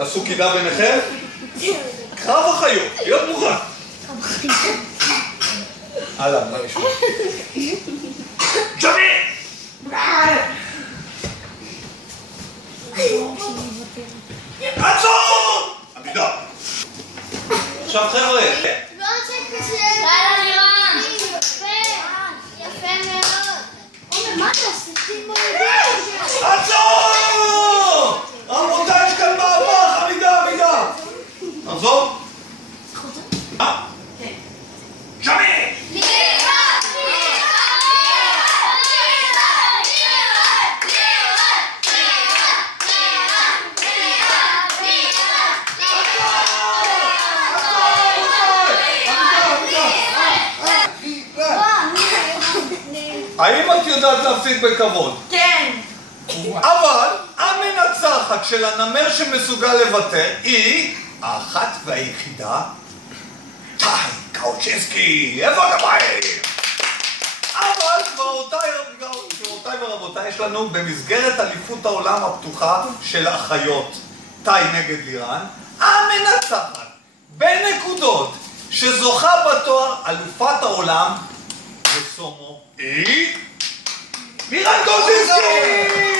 תעשו קידה ביניכם. קרב החיות, להיות מוכן. הלאה, מה נשמע? ג'וני! עצור! עמידה. עכשיו חבר'ה. לא צ'ק בשביל... לילה לירן! יפה מאוד. עומר, מה אתה עושה? עצור! רבותיי, יש כאן מאבק, עמידה. נחזור? כן. ג'וני! האם את יודעת להפסיד בכבוד? כן. אבל המנצחת של הנמר שמסוגל לוותר היא האחת והיחידה טי קאוצ'נסקי. איפה הגביים? אבל גבירותיי ורבותיי, יש לנו במסגרת אליפות העולם הפתוחה של החיות טי נגד לירן, המנצחת בנקודות שזוכה בתואר אלופת העולם בסומו היא לירן קוזינסקי!